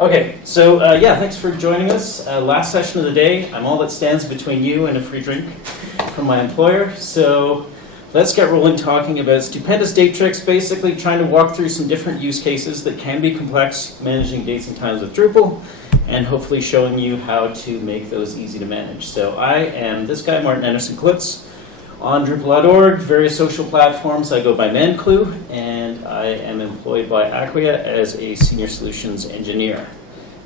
Okay, so yeah, thanks for joining us. Last session of the day. I'm all that stands between you and a free drink from my employer. So let's get rolling talking about Stupendous date tricks, basically trying to walk through some different use cases that can be complex, managing dates and times with Drupal, and hopefully showing you how to make those easy to manage. So I am this guy, Martin Anderson-Clutz, on Drupal.org, various social platforms. I go by Manclue, and I am employed by Acquia as a senior solutions engineer.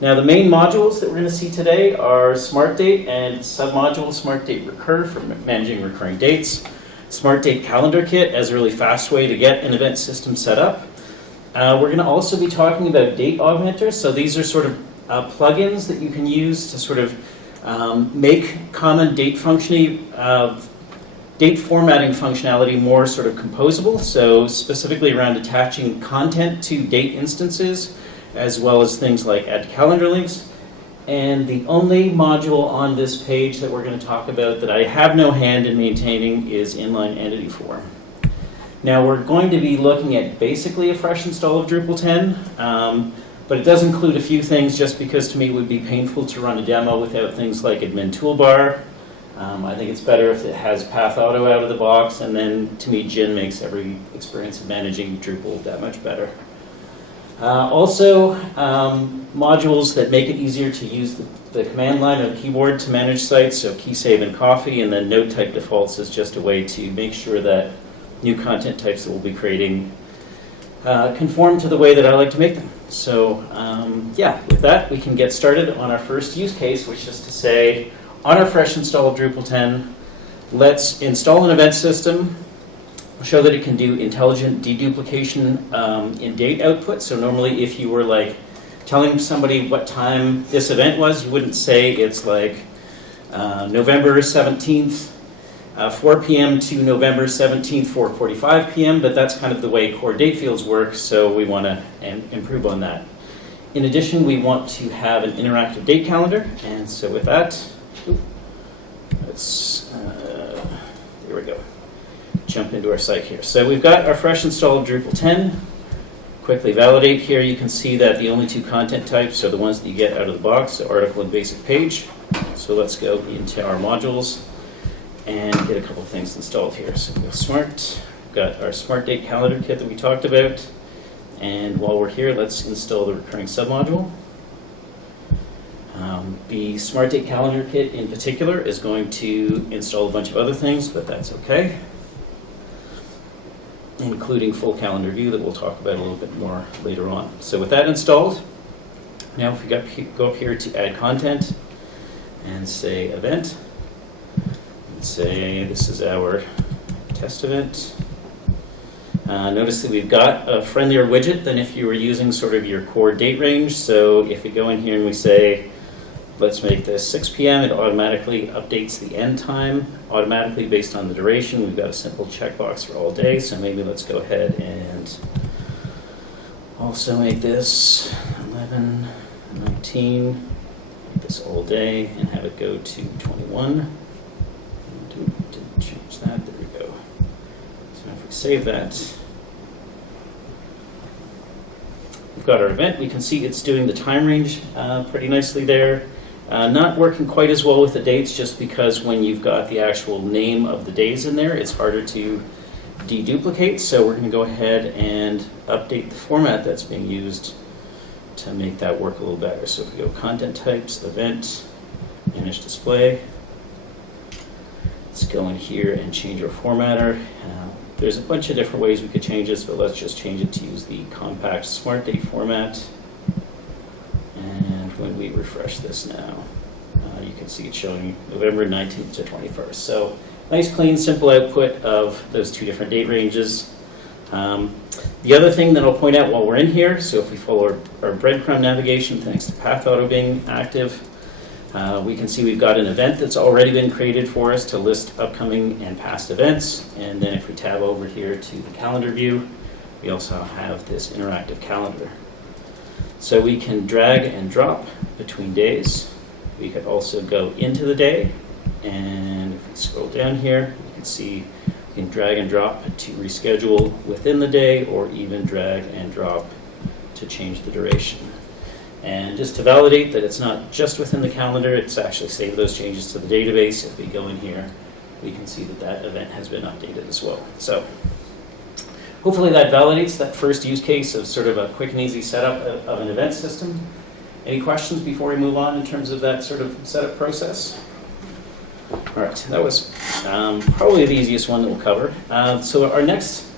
Now, the main modules that we're going to see today are Smart Date and submodule Smart Date Recur for managing recurring dates, Smart Date Calendar Kit as a really fast way to get an event system set up. We're going to also be talking about date augmenters. So these are sort of plugins that you can use to sort of make common date date formatting functionality more sort of composable, so specifically around attaching content to date instances, as well as things like add calendar links. And the only module on this page that we're going to talk about that I have no hand in maintaining is inline entity form. Now we're going to be looking at basically a fresh install of Drupal 10, but it does include a few things just because to me it would be painful to run a demo without things like admin toolbar. I think it's better if it has Path Auto out of the box, and then to me Gin makes every experience of managing Drupal that much better. Also, modules that make it easier to use the command line of the keyboard to manage sites, so key save and coffee, and then node type defaults is just a way to make sure that new content types that we'll be creating conform to the way that I like to make them. So yeah, with that we can get started on our first use case, which is to say, on our fresh install of Drupal 10, let's install an event system, show that it can do intelligent deduplication in date output. So normally if you were like telling somebody what time this event was, you wouldn't say it's like November 17th, 4 p.m. to November 17th, 4:45 p.m., but that's kind of the way core date fields work, so we want to improve on that. In addition, we want to have an interactive date calendar, and so with that, let's, here we go, jump into our site here. So we've got our fresh install of Drupal 10. Quickly validate here. You can see that the only two content types are the ones that you get out of the box, the article and basic page. So let's go into our modules and get a couple of things installed here. So we've got our Smart Date Calendar Kit that we talked about. And while we're here, let's install the recurring submodule. The Smart Date Calendar Kit in particular is going to install a bunch of other things, but that's okay, including full calendar view that we'll talk about a little bit more later on. So with that installed, now if we go up here to add content and say event, and say this is our test event. Notice that we've got a friendlier widget than if you were using sort of your core date range. So if we go in here and we say, let's make this 6 p.m., it automatically updates the end time automatically based on the duration. We've got a simple checkbox for all day, so maybe let's go ahead and also make this 11, 19, make this all day, and have it go to 21. Didn't change that, there we go. So now if we save that, we've got our event. We can see it's doing the time range pretty nicely there. Not working quite as well with the dates, just because when you've got the actual name of the days in there, it's harder to deduplicate. So we're going to go ahead and update the format that's being used to make that work a little better. So if we go content types, event, manage display, let's go in here and change our formatter. There's a bunch of different ways we could change this, but let's just change it to use the compact Smart Date format. And when we refresh this now, you can see it's showing November 19th to 21st. So nice, clean, simple output of those two different date ranges. The other thing that I'll point out while we're in here, so if we follow our breadcrumb navigation, thanks to Path Auto being active, we can see we've got an event that's already been created for us to list upcoming and past events. And then if we tab over here to the calendar view, we also have this interactive calendar. So we can drag and drop between days. We could also go into the day, and if we scroll down here, you can see we can drag and drop to reschedule within the day, or even drag and drop to change the duration. And just to validate that it's not just within the calendar, it's actually saved those changes to the database. If we go in here, we can see that that event has been updated as well. So hopefully that validates that first use case of sort of a quick and easy setup of an event system. Any questions before we move on in terms of that sort of setup process? All right, that was probably the easiest one that we'll cover. So our next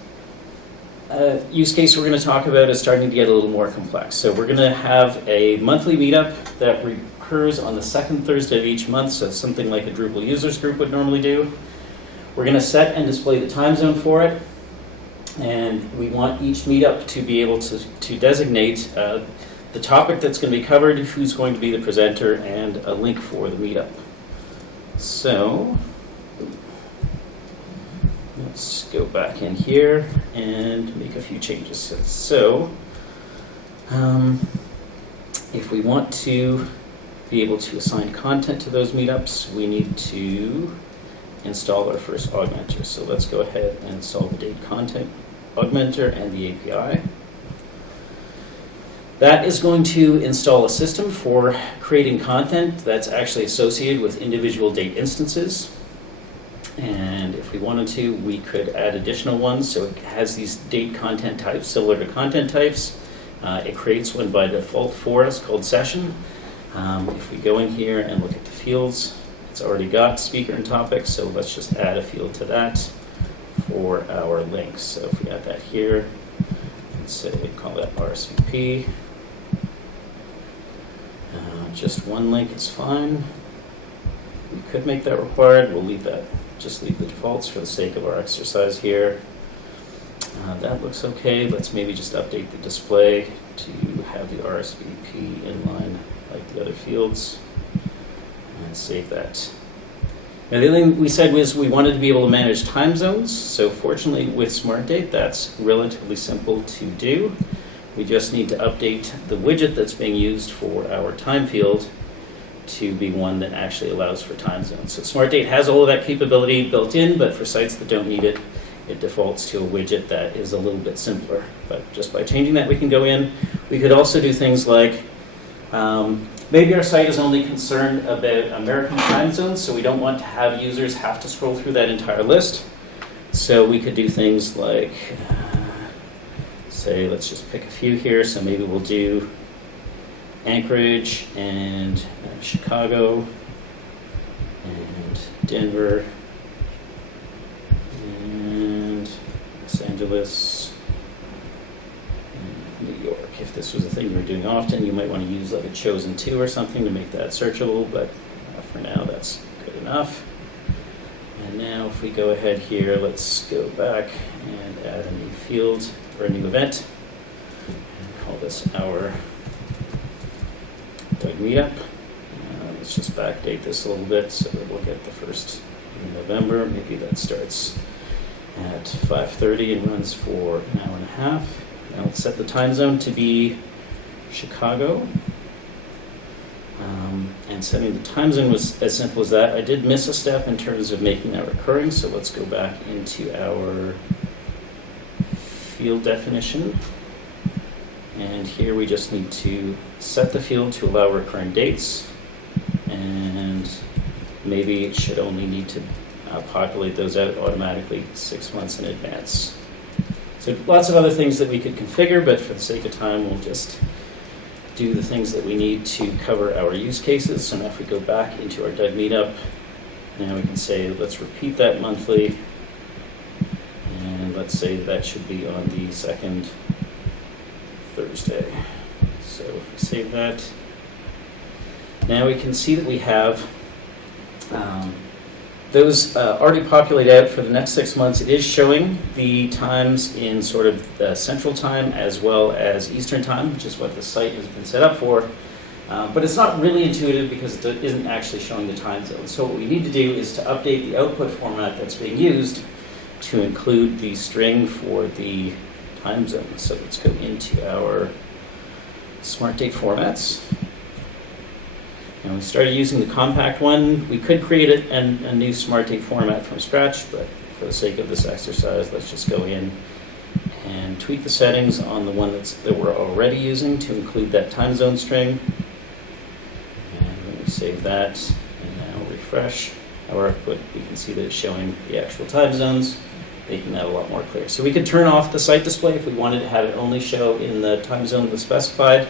use case we're going to talk about is starting to get a little more complex. So we're going to have a monthly meetup that recurs on the second Thursday of each month, so something like a Drupal users group would normally do. We're going to set and display the time zone for it, and we want each meetup to be able to designate the topic that's going to be covered, who's going to be the presenter, and a link for the meetup. So let's go back in here and make a few changes. So if we want to be able to assign content to those meetups, we need to install our first augmenter. So let's go ahead and install the date content augmenter and the API. That is going to install a system for creating content that's actually associated with individual date instances. And if we wanted to, we could add additional ones. So it has these date content types, similar to content types. It creates one by default for us called session. If we go in here and look at the fields, it's already got speaker and topic, so let's just add a field to that for our links. So if we add that here, let's say call that RSVP. Just one link is fine. We could make that required. We'll leave that. Just leave the defaults for the sake of our exercise here. That looks okay. Let's maybe just update the display to have the RSVP in line like the other fields. And save that. Now the other thing we said was we wanted to be able to manage time zones. So fortunately with SmartDate, that's relatively simple to do. We just need to update the widget that's being used for our time field to be one that actually allows for time zones. So SmartDate has all of that capability built in, but for sites that don't need it, it defaults to a widget that is a little bit simpler. But just by changing that, we can go in. We could also do things like, maybe our site is only concerned about American time zones, so we don't want to have users have to scroll through that entire list. So we could do things like, say, let's just pick a few here. So maybe we'll do Anchorage and Chicago and Denver and Los Angeles and New York. If this was a thing you were doing often, you might want to use like a chosen two or something to make that searchable, but for now that's good enough. And now if we go ahead here, let's go back and add a new field or a new event and call this our meetup. Let's just backdate this a little bit so that we'll get the first in November. Maybe that starts at 5:30 and runs for an hour and a half. Now let's set the time zone to be Chicago. And setting the time zone was as simple as that. I did miss a step in terms of making that recurring, so let's go back into our field definition. And here we just need to set the field to allow recurring dates, and maybe it should only need to populate those out automatically 6 months in advance. So lots of other things that we could configure, but for the sake of time, we'll just do the things that we need to cover our use cases. So now if we go back into our Doug meetup, now we can say, let's repeat that monthly. And let's say that should be on the second Thursday. So if we save that, now we can see that we have those already populate out for the next 6 months. It is showing the times in sort of the Central Time as well as Eastern Time, which is what the site has been set up for. But it's not really intuitive because it isn't actually showing the time zone. So what we need to do is to update the output format that's being used to include the string for the time zone. So let's go into our SmartDate formats. And we started using the compact one. We could create a new SmartDate format from scratch, but for the sake of this exercise, let's just go in and tweak the settings on the one that we're already using to include that time zone string. And when we save that and now refresh our output, we can see that it's showing the actual time zones, making that a lot more clear. So we could turn off the site display if we wanted to have it only show in the time zone that's specified.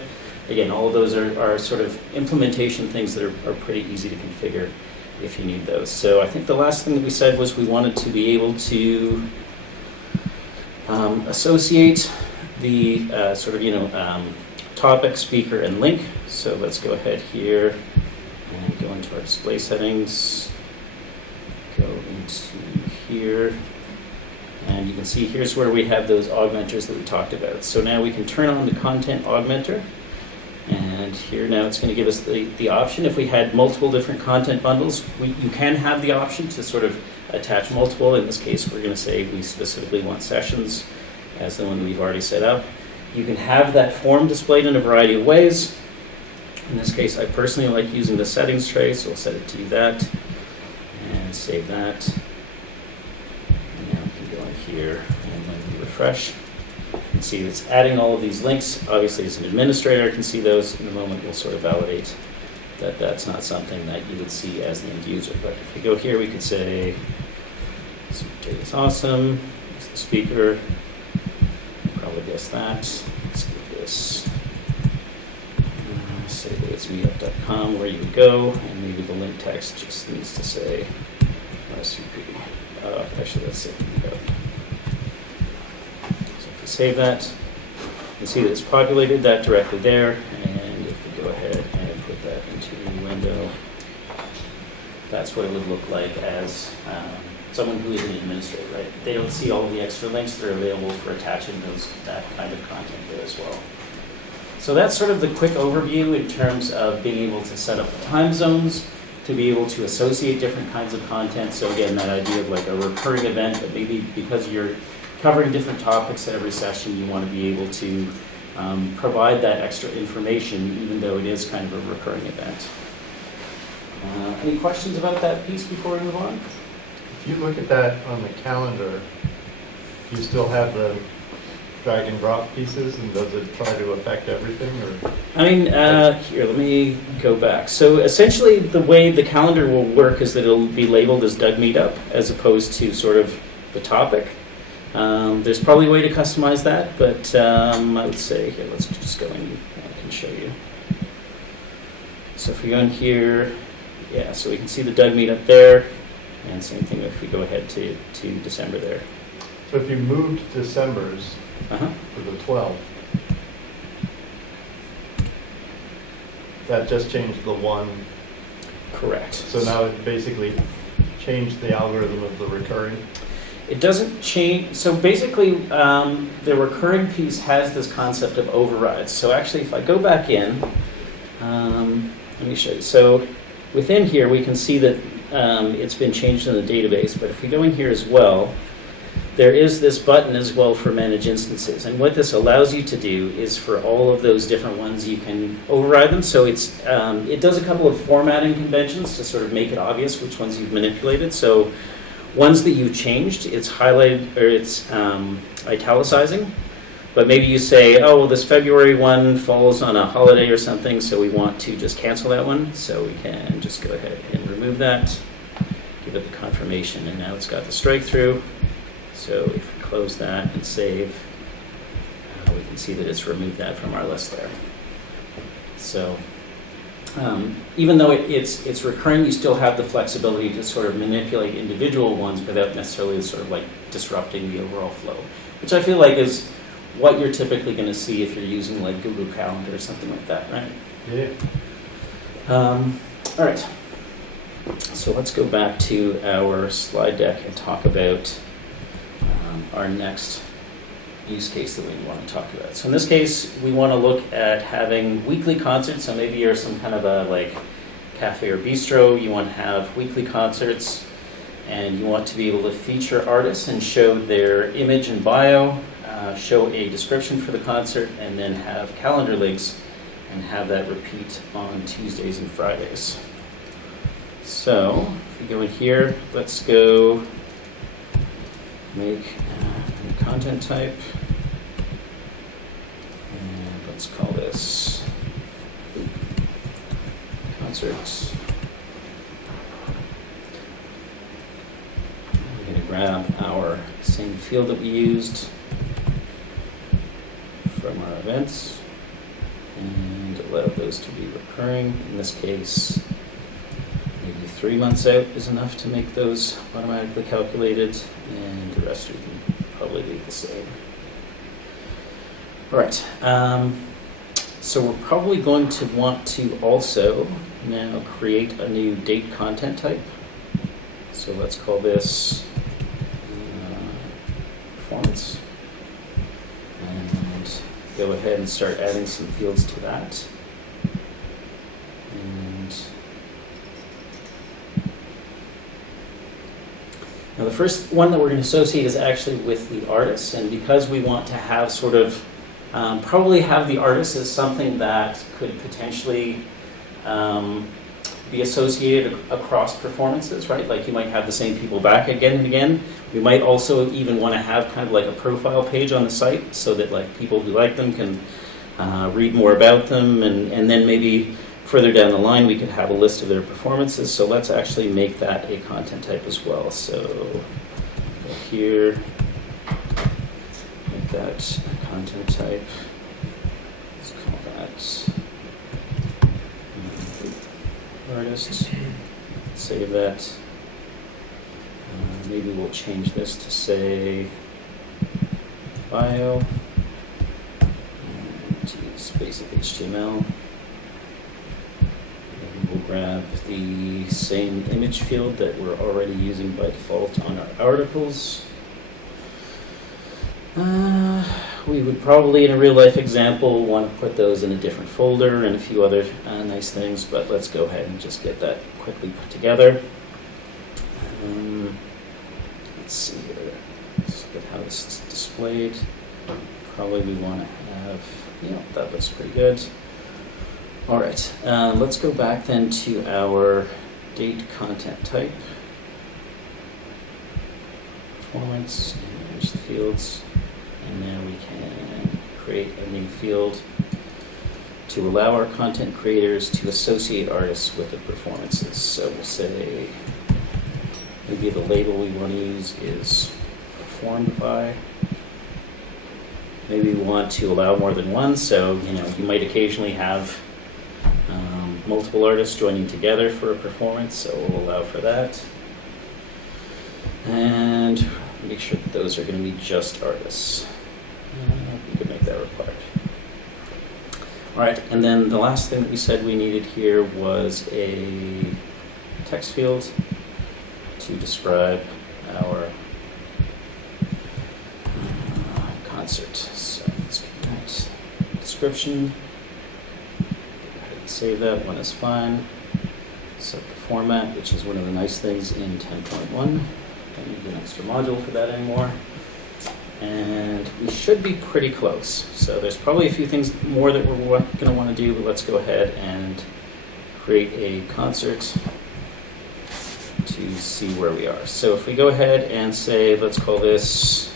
Again, all of those are sort of implementation things that are pretty easy to configure if you need those. So I think the last thing that we said was we wanted to be able to associate the topic, speaker, and link. So let's go ahead here and go into our display settings, go into here, and you can see here's where we have those augmenters that we talked about. So now we can turn on the content augmenter, and here now it's going to give us the option. If we had multiple different content bundles, you can have the option to sort of attach multiple. In this case, we're going to say we specifically want sessions as the one we've already set up. You can have that form displayed in a variety of ways. In this case, I personally like using the settings tray, so we'll set it to do that and save that. And now we can go in here, and when we refresh, you can see it's adding all of these links. Obviously, as an administrator, I can see those. In a moment, we'll sort of validate that that's not something that you would see as the end user. But if we go here, we could say, "It's awesome." It's the speaker. Probably guess that. Let's give this. Say that it's meetup.com where you would go, and maybe the link text just needs to say RSVP. Actually, let's say meetup. So if we save that, you can see that it's populated that directly there, and if we go ahead and put that into a new window, that's what it would look like as someone who is an administrator, right? They don't see all of the extra links that are available for attaching that kind of content there as well. So that's sort of the quick overview in terms of being able to set up the time zones, to be able to associate different kinds of content. So again, that idea of like a recurring event, but maybe because you're covering different topics at every session, you want to be able to provide that extra information, even though it is kind of a recurring event. Any questions about that piece before we move on? If you look at that on the calendar, do you still have the drag and drop pieces, and does it try to affect everything? Or? I mean, here, let me go back. So essentially the way the calendar will work is that it'll be labeled as Doug Meetup as opposed to sort of the topic. There's probably a way to customize that, but I would say, here, let's just go in and I can show you. So if we go in here, yeah, so we can see the Doug Meetup there, and same thing if we go ahead to December there. So if you moved December's to the 12th, that just changed the one. Correct. So now it basically changed the algorithm of the recurring. It doesn't change. So basically, the recurring piece has this concept of overrides. So actually, if I go back in, let me show you. So within here, we can see that it's been changed in the database. But if we go in here as well, there is this button as well for manage instances. And what this allows you to do is for all of those different ones, you can override them. So it does a couple of formatting conventions to sort of make it obvious which ones you've manipulated. So ones that you changed, it's highlighted, or it's italicizing. But maybe you say, oh, well, this February one falls on a holiday or something, so we want to just cancel that one. So we can just go ahead and remove that, give it the confirmation, and now it's got the strike through. So if we close that and save, we can see that it's removed that from our list there. So even though it's recurring, you still have the flexibility to sort of manipulate individual ones without necessarily sort of like disrupting the overall flow, which I feel like is what you're typically going to see if you're using like Google Calendar or something like that, right? Yeah. All right. So let's go back to our slide deck and talk about our next use case that we want to talk about. So in this case, we want to look at having weekly concerts. So maybe you're some kind of a like cafe or bistro. You want to have weekly concerts, and you want to be able to feature artists and show their image and bio, show a description for the concert, and then have calendar links and have that repeat on Tuesdays and Fridays. So if we go in here, let's go make a content type. let's call this concerts. We're going to grab our same field that we used from our events and allow those to be recurring. In this case, maybe 3 months out is enough to make those automatically calculated, and the rest we can probably leave the same. All right, so we're probably going to want to also now create a new date content type. So let's call this performance, and go ahead and start adding some fields to that. And now the first one that we're going to associate is actually with the artist, and because we want to have sort of probably have the artist as something that could potentially be associated across performances, right? Like you might have the same people back again and again. We might also even want to have kind of like a profile page on the site so that like people who like them can read more about them, and then maybe further down the line we could have a list of their performances. So let's actually make that a content type as well. So go here, make that a content type. Let's call that artist. Save that. Maybe we'll change this to say bio and use basic HTML. And we'll grab the same image field that we're already using by default on our articles. We would probably, in a real-life example, want to put those in a different folder and a few other nice things, but let's go ahead and just get that quickly put together. Let's see here. Let's look at how this is displayed. Probably we want to have, yeah, that looks pretty good. All right, let's go back then to our date content type. Performance, and there's the fields. And then we can create a new field to allow our content creators to associate artists with the performances. So we'll say maybe the label we want to use is performed by. Maybe we want to allow more than one, so you might occasionally have multiple artists joining together for a performance, so we'll allow for that. And make sure that those are going to be just artists. We could make that required. All right, and then the last thing that we said we needed here was a text field to describe our concert. So let's get that description. Go ahead and save that. One is fine. Set the format, which is one of the nice things in 10.1. Don't need an extra module for that anymore. And we should be pretty close. So there's probably a few things more that we're going to want to do, but let's go ahead and create a concert to see where we are. So if we go ahead and say, let's call this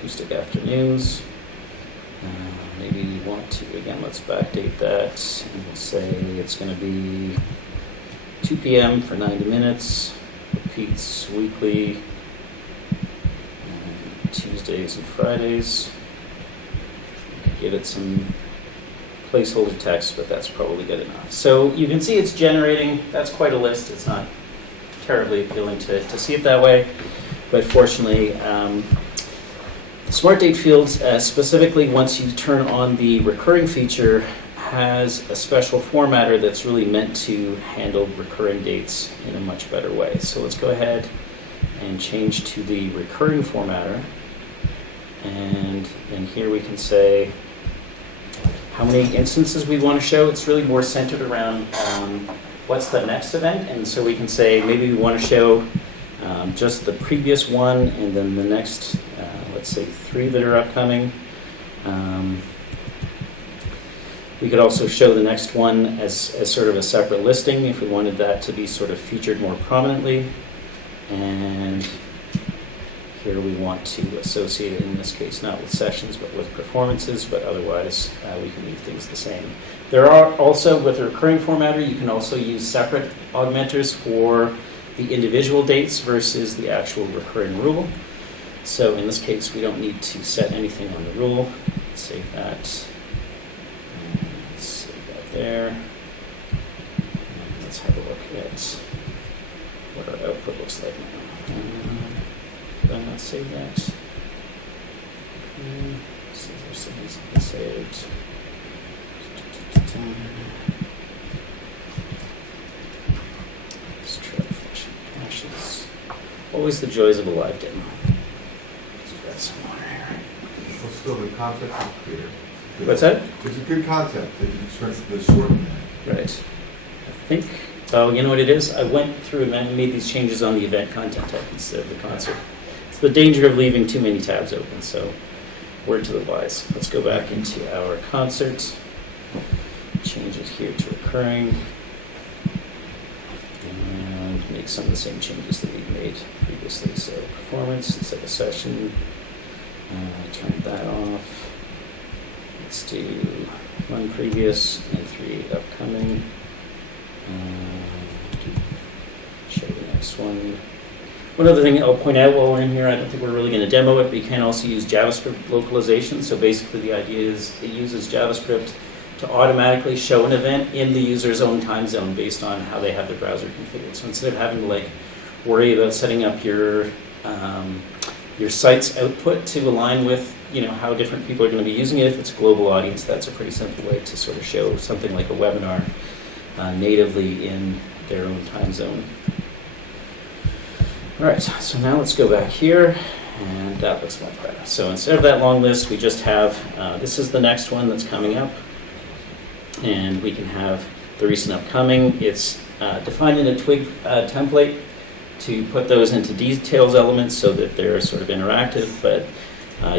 Acoustic Afternoons. Maybe we want to, again, let's backdate that, and we'll say it's going to be 2 p.m. for 90 minutes, repeats weekly, Tuesdays and Fridays. Give it some placeholder text, but that's probably good enough. So you can see it's generating, that's quite a list. It's not terribly appealing to see it that way, but fortunately, the Smart Date fields, specifically once you turn on the recurring feature, has a special formatter that's really meant to handle recurring dates in a much better way. So let's go ahead and change to the recurring formatter. And here we can say how many instances we want to show. It's really more centered around what's the next event. And so we can say maybe we want to show just the previous one and then the next, let's say 3 that are upcoming. We could also show the next one as sort of a separate listing if we wanted that to be sort of featured more prominently. And here we want to associate it, in this case, not with sessions, but with performances, but otherwise we can leave things the same. There are also, with the recurring formatter, you can also use separate augmenters for the individual dates versus the actual recurring rule. So in this case, we don't need to set anything on the rule. Let's save that. Let's save that there. And let's have a look at what our output looks like now. Did I not save that? See if there's something saved. Let's try flashing caches. Always the joys of a live demo. Let's grab some water here. Well, still, the concept is clear. What's that? It's a good concept. They shorten that. Right. I think, oh, you know what it is? I went through and made these changes on the event content type instead of the concert. It's the danger of leaving too many tabs open, so word to the wise. Let's go back into our concert. Change it here to recurring. And make some of the same changes that we made previously. So performance instead of session. Turn that off. Let's do 1 previous and 3 upcoming. Show the next one. One other thing I'll point out while we're in here, I don't think we're really going to demo it, but you can also use JavaScript localization. So basically the idea is it uses JavaScript to automatically show an event in the user's own time zone based on how they have their browser configured. So instead of having to worry about setting up your site's output to align with how different people are going to be using it, if it's a global audience, that's a pretty simple way to sort of show something like a webinar natively in their own time zone. All right, so now let's go back here, and that looks much better. So instead of that long list, we just have, this is the next one that's coming up, and we can have the recent upcoming. It's defined in a twig template to put those into details elements so that they're sort of interactive, but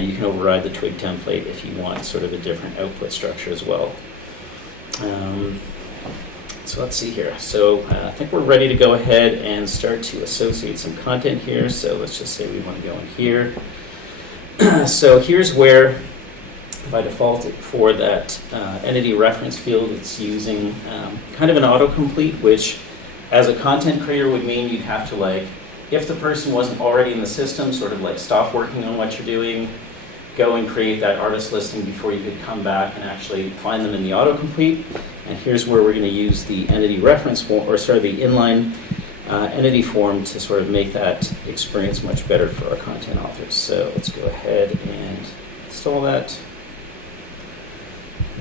you can override the twig template if you want sort of a different output structure as well. So let's see here. So I think we're ready to go ahead and start to associate some content here. So let's just say we want to go in here. So here's where, by default, for that entity reference field, it's using kind of an autocomplete, which as a content creator would mean you'd have to, if the person wasn't already in the system, sort of stop working on what you're doing, go and create that artist listing before you could come back and actually find them in the autocomplete. And here's where we're going to use the entity reference form, the inline entity form to sort of make that experience much better for our content authors. So let's go ahead and install that.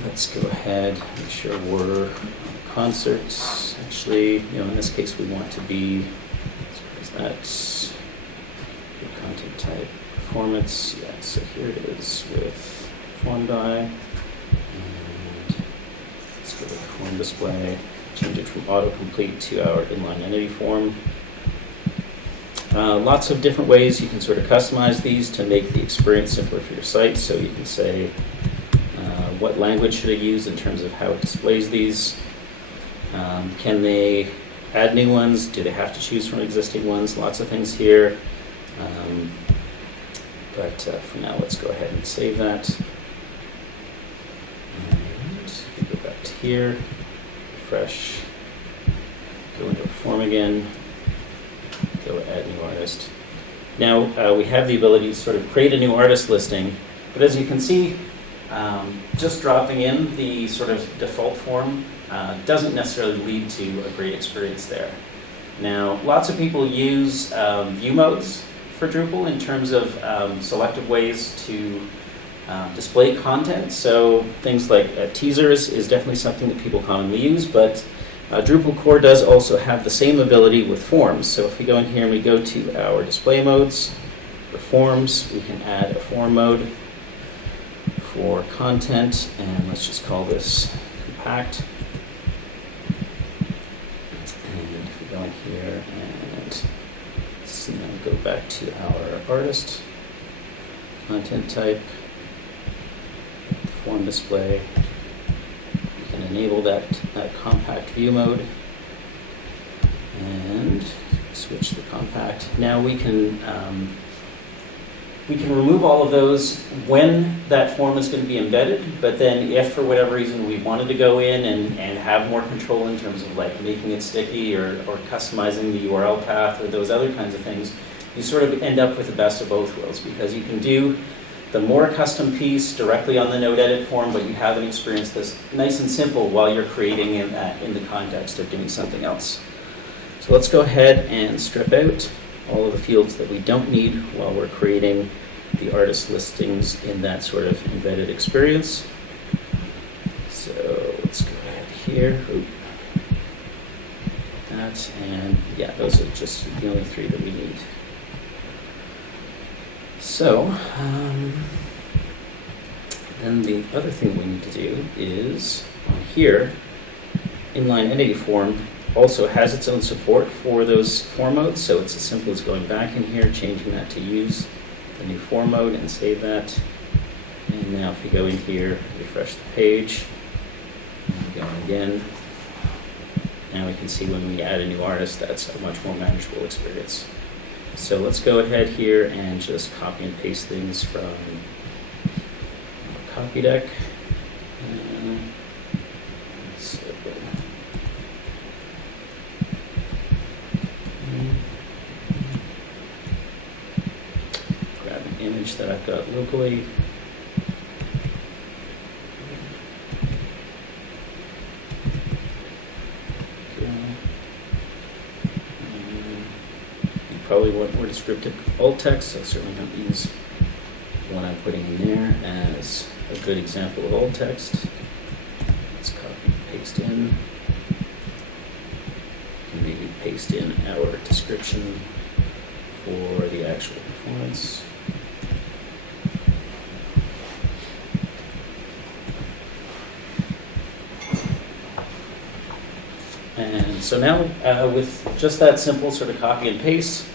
Let's go ahead, make sure we're on concerts. Actually, in this case, we want to be, that's content type performance. Yeah, so here it is with form die. And let's go to form display, change it from autocomplete to our inline entity form. Lots of different ways you can sort of customize these to make the experience simpler for your site. So you can say, what language should I use in terms of how it displays these? Can they add new ones? Do they have to choose from existing ones? Lots of things here. But for now, let's go ahead and save that. And if we go back to here, refresh, go into a form again, go add new artist. Now we have the ability to sort of create a new artist listing, but as you can see, just dropping in the sort of default form doesn't necessarily lead to a great experience there. Now, lots of people use view modes for Drupal in terms of selective ways to display content. So things like teasers is definitely something that people commonly use, but Drupal core does also have the same ability with forms. So if we go in here and we go to our display modes, for forms, we can add a form mode for content, and let's just call this compact. And if we go in here and go back to our artist, content type, form display, we can enable that compact view mode and switch to compact. Now we can We can remove all of those when that form is going to be embedded, but then if for whatever reason we wanted to go in and have more control in terms of like making it sticky or customizing the URL path or those other kinds of things, you sort of end up with the best of both worlds, because you can do the more custom piece directly on the node edit form, but you have an experience that's nice and simple while you're creating in the context of doing something else. So let's go ahead and strip out all of the fields that we don't need while we're creating the artist listings in that sort of embedded experience. So let's go ahead here. Oop. That, and yeah, those are just the only three that we need. So, then the other thing we need to do is here, inline entity form also has its own support for those form modes, so it's as simple as going back in here, changing that to use the new form mode and save that. And now if we go in here, refresh the page, and go in again, now we can see when we add a new artist, that's a much more manageable experience. So let's go ahead here and just copy and paste things from our copy deck. So, grab an image that I've got locally. Probably want more descriptive alt text, so I certainly don't use what I'm putting in there as a good example of alt text. Let's copy and paste in. And maybe paste in our description for the actual performance. And so now with just that simple sort of copy and paste,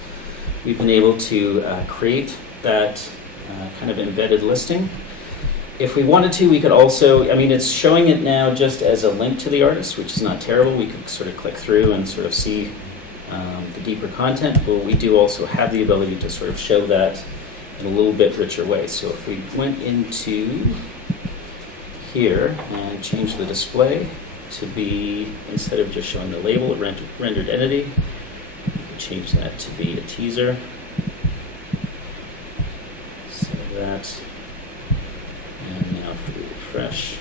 we've been able to create that kind of embedded listing. If we wanted to, we could also, I mean, it's showing it now just as a link to the artist, which is not terrible. We could sort of click through and sort of see the deeper content, but we do also have the ability to sort of show that in a little bit richer way. So if we went into here and change the display to be, instead of just showing the label, a rendered entity, change that to be a teaser, save that, and now if we refresh,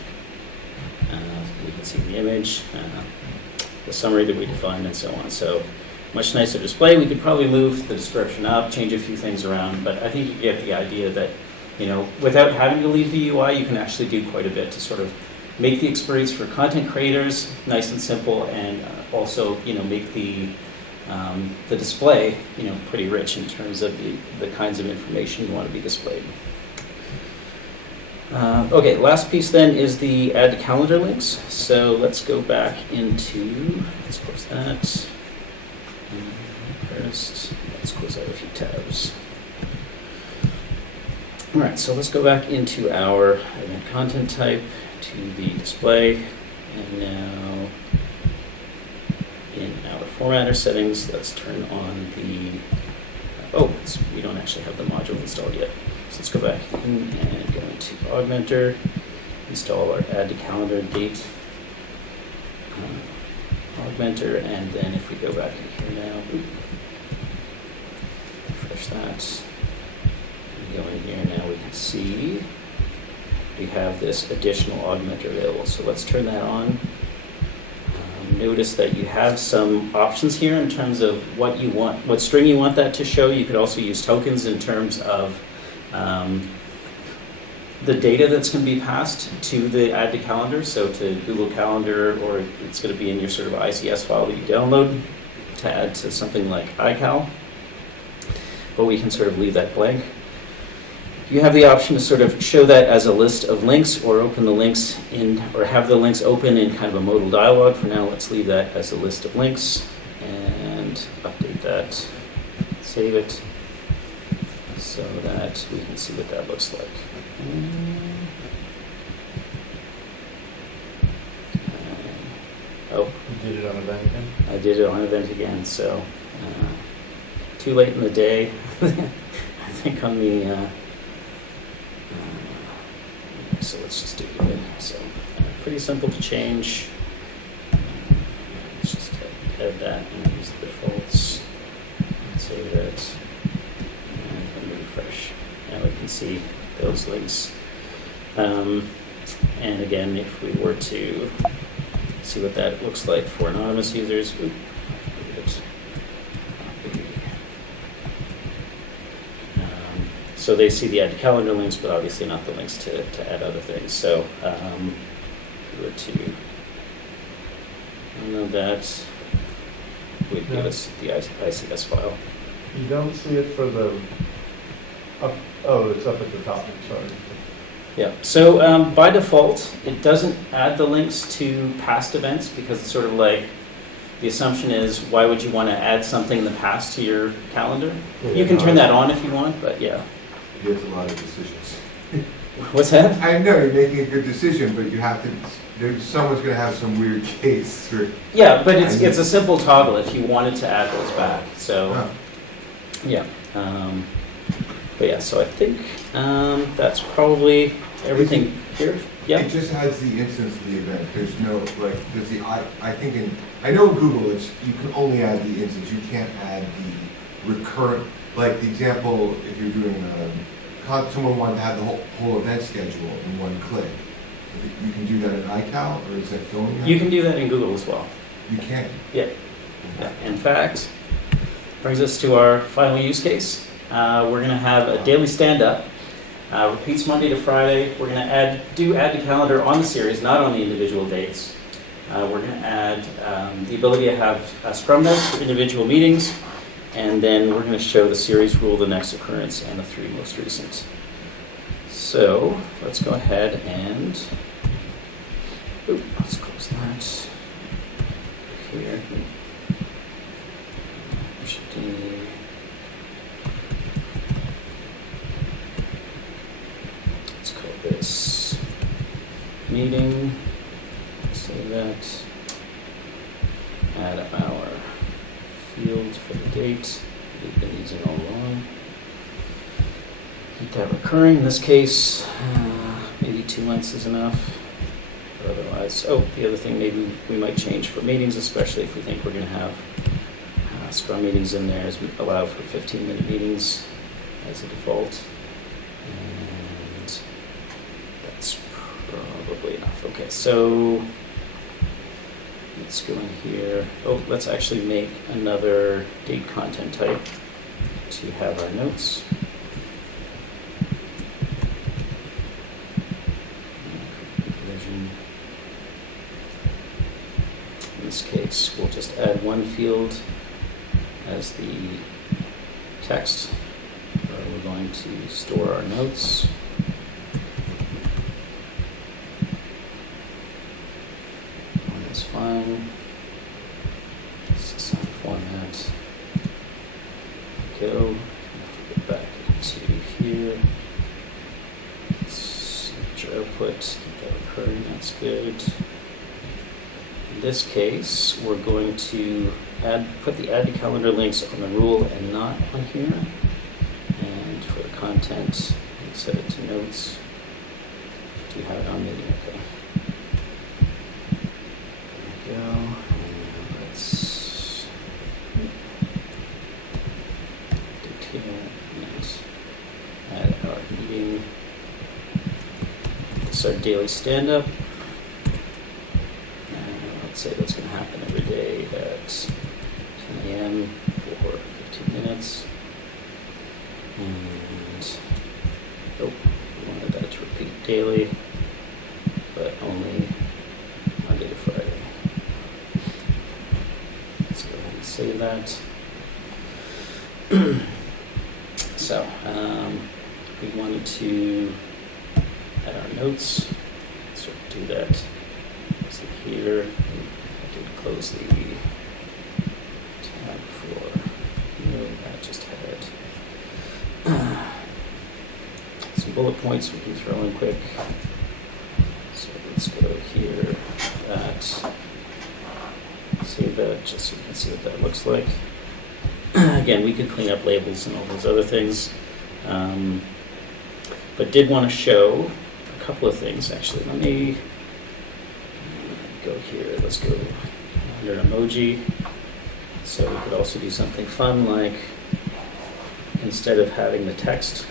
we can see the image, the summary that we defined, and so on. So much nicer display. We could probably move the description up, change a few things around, but I think you get the idea that, you know, without having to leave the UI, you can actually do quite a bit to sort of make the experience for content creators nice and simple, and also, you know, make the display, you know, pretty rich in terms of the kinds of information you want to be displayed. Okay, last piece then is the add to calendar links. So let's go back into, let's close that. First, let's close out a few tabs. All right, so let's go back into our event content type, to the display, and now in our formatter settings, let's turn on the, we don't actually have the module installed yet. So let's go back in and go into Augmenter, install our add to calendar date Augmenter, and then if we go back in here now, refresh that, and go in here, now we can see we have this additional augmenter available. So let's turn that on. Notice that you have some options here in terms of what you want, what string you want that to show. You could also use tokens in terms of the data that's going to be passed to the add to calendar, so to Google Calendar, or it's going to be in your sort of ICS file that you download to add to something like iCal. But we can sort of leave that blank. You have the option to sort of show that as a list of links, or open the links in, or have the links open in kind of a modal dialog. For now, let's leave that as a list of links and update that, save it, so that we can see what that looks like. Oh, You did it on event again? I did it on event again, so too late in the day. think on the, so let's just do it. So pretty simple to change. Let's just add that and use the defaults. Save it and refresh. Now we can see those links. And again, if we were to see what that looks like for anonymous users, so they see the add to calendar links, but obviously not the links to add other things. So if we were to download that, would give us the ICS file. You don't see it for the, oh, it's up at the top, sorry. Yeah, so by default, it doesn't add the links to past events because it's sort of like, the assumption is, why would you want to add something in the past to your calendar? You can turn that on if you want, but yeah. There's a lot of decisions. What's that? I know you're making a good decision, but you have to, someone's gonna have some weird case or. Yeah, but it's a simple toggle if you wanted to add those back, so, yeah. But yeah, so I think that's probably everything here. Yeah. It just has the instance of the event. There's no, like, there's the, I think I know in Google, you can only add the instance. You can't add the recurrent, like the example, if you're doing, someone wanted to have the whole event schedule in one click. You can do that in iCal, or is that going on? You can do that in Google as well. You can? Yeah. Yeah. In fact, brings us to our final use case. We're going to have a daily stand-up. Repeats Monday to Friday. We're going to add to calendar on the series, not on the individual dates. We're going to add the ability to have Scrum notes for individual meetings, and then we're going to show the series rule, the next occurrence, and the 3 most recent. So let's go ahead and let's close that here. Let's call this meeting. Save that. Add our field for the date we've been using all along. Keep that recurring. In this case, maybe 2 months is enough. But otherwise, the other thing maybe we might change for meetings, especially if we think we're going to have Scrum meetings in there, is allow for 15-minute meetings as a default. And that's probably enough. Okay, so let's go in here. Let's actually make another date content type to have our notes. In this case, we'll just add one field as the text, where we're going to store our notes. One is fine. Let's assign format. Go. Get back into here. Signature output. Keep that recurring. That's good. In this case, we're going to put the add to calendar links on the rule and not on here. And for the content, set it to notes. Do you have it on meeting? Okay. There we go. And let's detail and add our meeting. This is our daily stand-up. Let's say that's going to happen every day at 10 a.m. for 15 minutes. And, we wanted that to repeat daily, but only Monday to Friday. Let's go ahead and save that. So, we wanted to add our notes, so do that. So here, I did close the tab for that just had some bullet points we can throw in quick. So let's go here, save that just so you can see what that looks like. Again, we could clean up labels and all those other things. But did want to show a couple of things actually. Let me go here. Let's go under emoji. So we could also do something fun like, instead of having the text,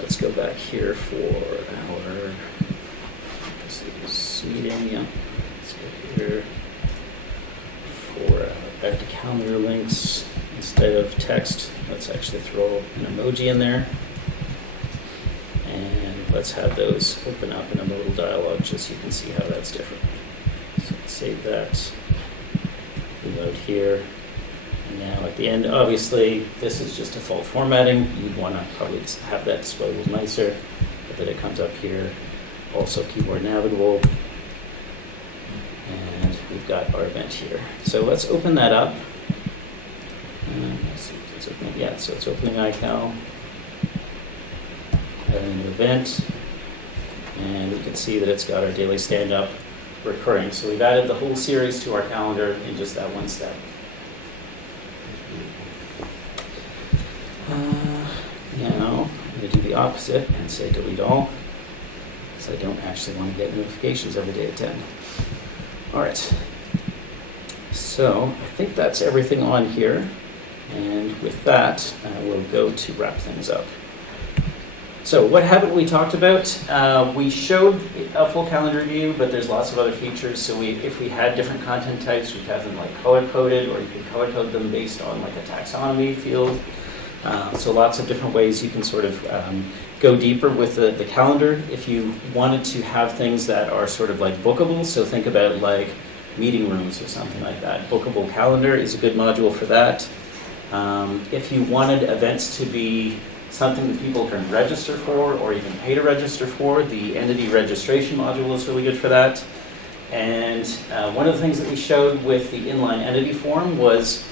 let's go back here for our, this is meeting, yeah. Let's go here for back to calendar links. Instead of text, let's actually throw an emoji in there. And let's have those open up in a modal dialog just so you can see how that's different. So let's save that. Reload here. And now at the end, obviously, this is just default formatting. You'd want to probably just have that display a little nicer, but then it comes up here. Also keyboard navigable. And we've got our event here. So let's open that up. Let's see if it's opening. Yeah, so it's opening iCal. Add a new event. And we can see that it's got our daily stand-up recurring. So we've added the whole series to our calendar in just that one step. Now, I'm going to do the opposite and say delete all, because I don't actually want to get notifications every day at 10. All right. So I think that's everything on here. And with that, we'll go to wrap things up. So what haven't we talked about? We showed a full calendar view, but there's lots of other features. So if we had different content types, we'd have them like color-coded, or you could color-code them based on like a taxonomy field. So lots of different ways you can sort of go deeper with the calendar. If you wanted to have things that are sort of like bookable, so think about like meeting rooms or something like that. Bookable calendar is a good module for that. If you wanted events to be something that people can register for or even pay to register for, the entity registration module is really good for that. And one of the things that we showed with the inline entity form was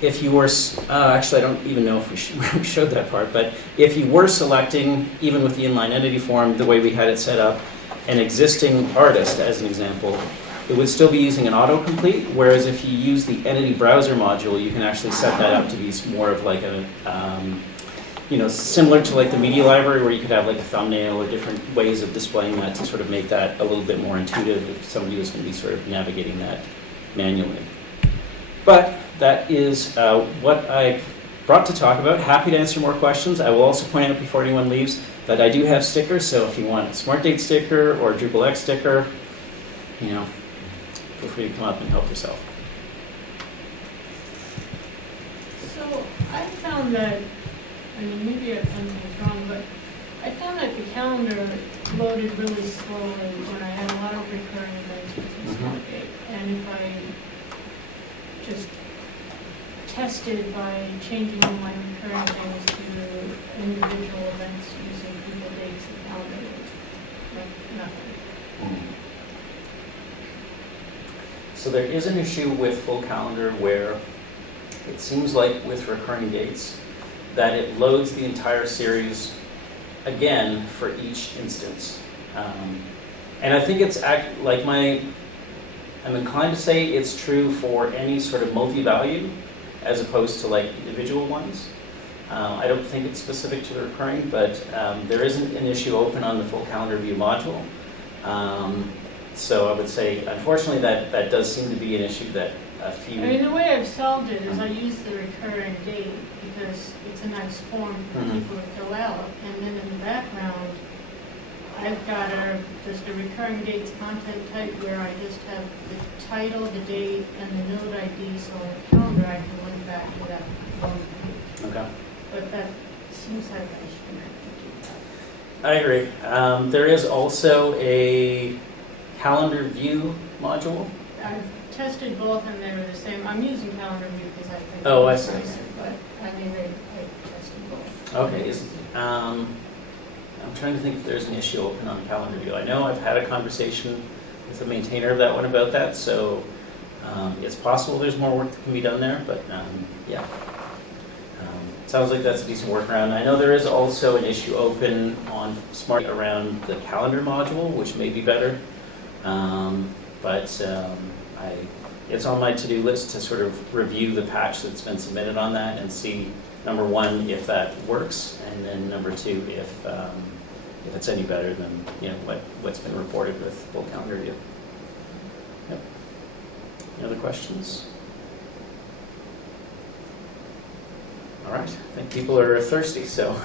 if you were, actually I don't even know if we showed that part, but if you were selecting, even with the inline entity form, the way we had it set up, an existing artist as an example, it would still be using an autocomplete, whereas if you use the entity browser module, you can actually set that up to be more of like a, similar to like the media library where you could have like a thumbnail or different ways of displaying that to sort of make that a little bit more intuitive if somebody was going to be sort of navigating that manually. But that is what I brought to talk about. Happy to answer more questions. I will also point out before anyone leaves that I do have stickers, so if you want a Smart Date sticker or a Drupal X sticker, feel free to come up and help yourself. So I found that, maybe I'm wrong, but I found that the calendar loaded really slowly when I had a lot of recurring events with Smart Date. And if I just tested by changing all my recurring things to individual events using people dates and calendar, it was like nothing. So there is an issue with full calendar where it seems like with recurring dates that it loads the entire series again for each instance. And I think it's I'm inclined to say it's true for any sort of multi-value as opposed to like individual ones. I don't think it's specific to the recurring, but there isn't an issue open on the full calendar view module. So I would say, unfortunately, that does seem to be an issue that a few... the way I've solved it is I use the recurring date because it's a nice form for people to fill out. And then in the background, I've got just a recurring dates content type where I just have the title, the date, and the node ID. So on the calendar, I can link back to that one page. Okay. But that seems like I shouldn't have to do that. I agree. There is also a calendar view module. I've tested both and they were the same. I'm using calendar view because I think I it's see. nicer, but I tested both. Okay. I'm trying to think if there's an issue open on calendar view. I know I've had a conversation with the maintainer of that one about that, so it's possible there's more work that can be done there, but yeah. Sounds like that's a decent workaround. I know there is also an issue open on Smart around the calendar module, which may be better. But it's on my to-do list to sort of review the patch that's been submitted on that and see number one, if that works, and then number two, if it's any better than, you know, what's been reported with full calendar view. Yep. Any other questions? All right, I think people are thirsty, so